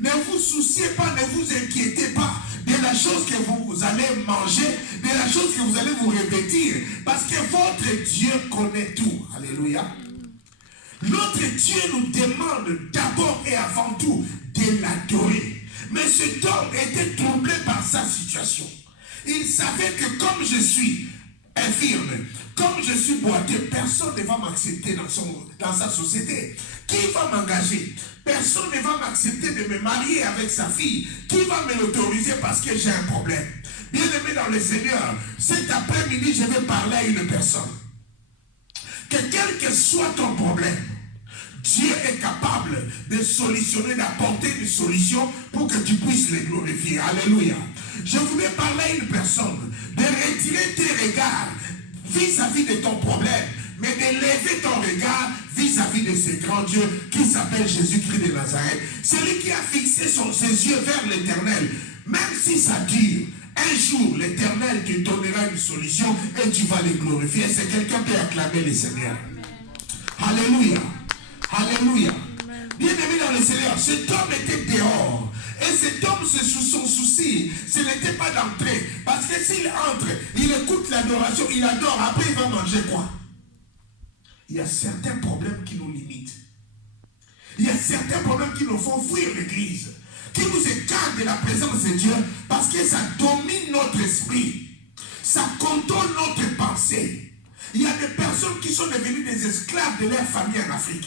Ne vous souciez pas, ne vous inquiétez pas de la chose que vous allez manger, de la chose que vous allez vous revêtir. Parce que votre Dieu connaît tout. Alléluia. Notre Dieu nous demande d'abord et avant tout de l'adorer. Mais cet homme était troublé par sa situation. Il savait que comme je suis infirme, comme je suis boiteux, personne ne va m'accepter dans sa société. Qui va m'engager? Personne ne va m'accepter de me marier avec sa fille. Qui va me l'autoriser parce que j'ai un problème? Bien-aimé dans le Seigneur, cet après-midi, je vais parler à une personne. Que quel que soit ton problème, Dieu est capable de solutionner, d'apporter une solution pour que tu puisses le glorifier. Alléluia. Je voulais parler à une personne de retirer tes regards vis-à-vis de ton problème, mais de lever ton regard vis-à-vis de ce grand Dieu qui s'appelle Jésus-Christ de Nazareth. Celui qui a fixé ses yeux vers l'Éternel, même si ça dure, un jour l'Éternel te donnera une solution et tu vas le glorifier. C'est quelqu'un qui a acclamé le Seigneur. Alléluia. Alléluia. Bien-aimé dans le Seigneur, cet homme était dehors. Et cet homme, son souci, ce n'était pas d'entrer. Parce que s'il entre, il écoute l'adoration, il adore, après il va manger quoi? Il y a certains problèmes qui nous limitent. Il y a certains problèmes qui nous font fuir l'église, qui nous écartent de la présence de Dieu, parce que ça domine notre esprit. Ça contrôle notre pensée. Il y a des personnes qui sont devenues des esclaves de leur famille en Afrique.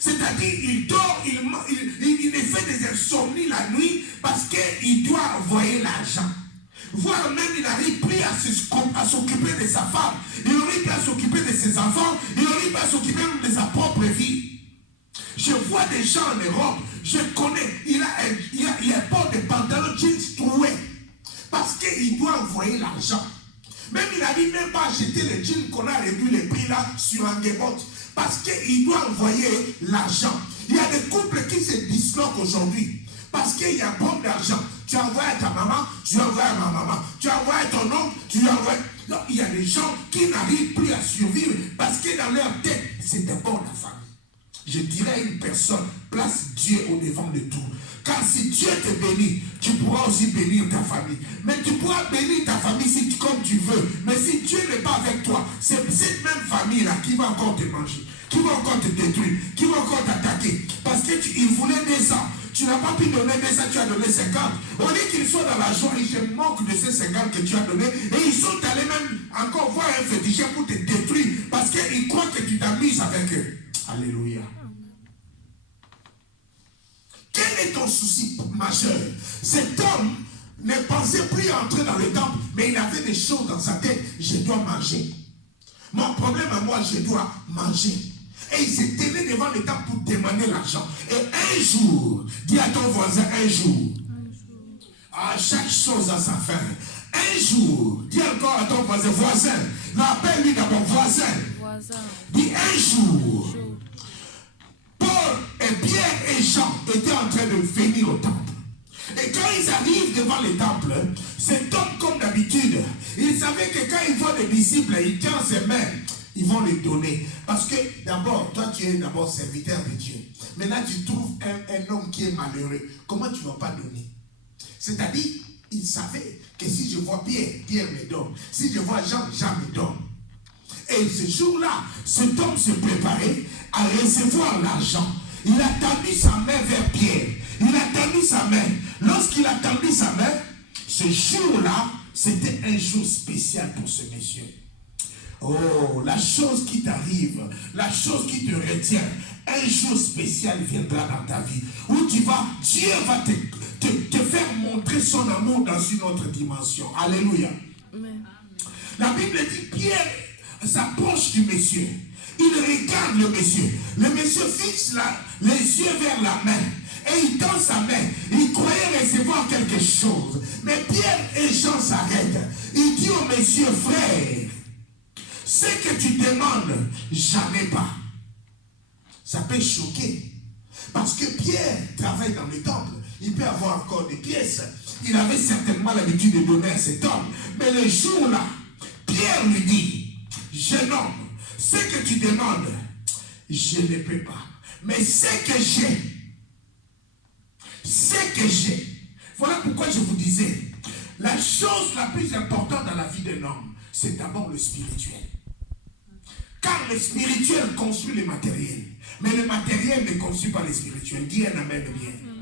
C'est-à-dire, il dort, il fait des insomnies la nuit parce qu'il doit envoyer l'argent. Voire même, il n'arrive plus à s'occuper de sa femme. Il n'arrive plus à s'occuper de ses enfants. Il n'arrive pas à s'occuper même de sa propre vie. Je vois des gens en Europe, je connais, il a pas de pantalon jeans troué parce qu'il doit envoyer l'argent. Même il n'arrive même pas à acheter les jeans qu'on a réduit les prix là sur un guébot. Parce qu'il doit envoyer l'argent. Il y a des couples qui se disloquent aujourd'hui. Parce qu'il y a beaucoup d'argent. Tu envoies à ta maman, tu envoies à ma maman. Tu envoies à ton oncle, tu envoies... Non, il y a des gens qui n'arrivent plus à survivre parce que dans leur tête, c'est d'abord la famille. Je dirais à une personne, place Dieu au devant de tout. Car si Dieu te bénit, tu pourras aussi bénir ta famille. Mais tu pourras bénir ta famille comme tu veux. Mais si Dieu n'est pas avec toi, c'est cette même famille-là qui va encore te manger, qui va encore te détruire, qui va encore t'attaquer. Parce qu'il voulait 200. Tu n'as pas pu donner 200, tu as donné 50. Au lieu qu'ils soient dans la joie, ils se moquent de ces 50 que tu as donné. Et ils sont allés même encore voir un féticheur pour te détruire. Parce qu'ils croient que tu t'amuses avec eux. Alléluia. Quel est ton souci majeur? Cet homme ne pensait plus entrer dans le temple, mais il avait des choses dans sa tête. Je dois manger. Mon problème à moi, je dois manger. Et il s'est tenu devant le temple pour demander l'argent. Et un jour, dis à ton voisin, un jour. À chaque chose a sa fin. Un jour, dis encore à ton voisin, voisin. Appelle-lui d'abord voisin. Dis un jour. Paul et Pierre et Jean étaient en train de venir au temple. Et quand ils arrivent devant le temple, cet homme, comme d'habitude, il savait que quand il voit des disciples, il tient ses mains, ils vont les donner. Parce que d'abord, toi tu es d'abord serviteur de Dieu. Maintenant tu trouves un homme qui est malheureux. Comment tu ne vas pas donner? C'est-à-dire, il savait que si je vois Pierre, Pierre me donne. Si je vois Jean, Jean me donne. Et ce jour-là, cet homme se préparait à recevoir l'argent. Il a tendu sa main vers Pierre. Il a tendu sa main. Lorsqu'il a tendu sa main, ce jour-là, c'était un jour spécial pour ce monsieur. Oh, la chose qui t'arrive, la chose qui te retient, un jour spécial viendra dans ta vie. Où tu vas, Dieu va te faire montrer son amour dans une autre dimension. Alléluia. Amen. La Bible dit, Pierre s'approche du monsieur. Il regarde le monsieur. Le monsieur fixe les yeux vers la main. Et il tend sa main. Il croyait recevoir quelque chose. Mais Pierre et Jean s'arrêtent. Il dit au monsieur, frère, ce que tu demandes, j'en ai pas. Ça peut choquer. Parce que Pierre travaille dans le temple. Il peut avoir encore des pièces. Il avait certainement l'habitude de donner à cet homme. Mais le jour-là, Pierre lui dit, jeune homme, ce que tu demandes, je ne peux pas. Mais ce que j'ai, protéger. Voilà pourquoi je vous disais, la chose la plus importante dans la vie d'un homme, c'est d'abord le spirituel. Car le spirituel construit le matériel. Mais le matériel ne construit pas le spirituel. Dis un amen bien.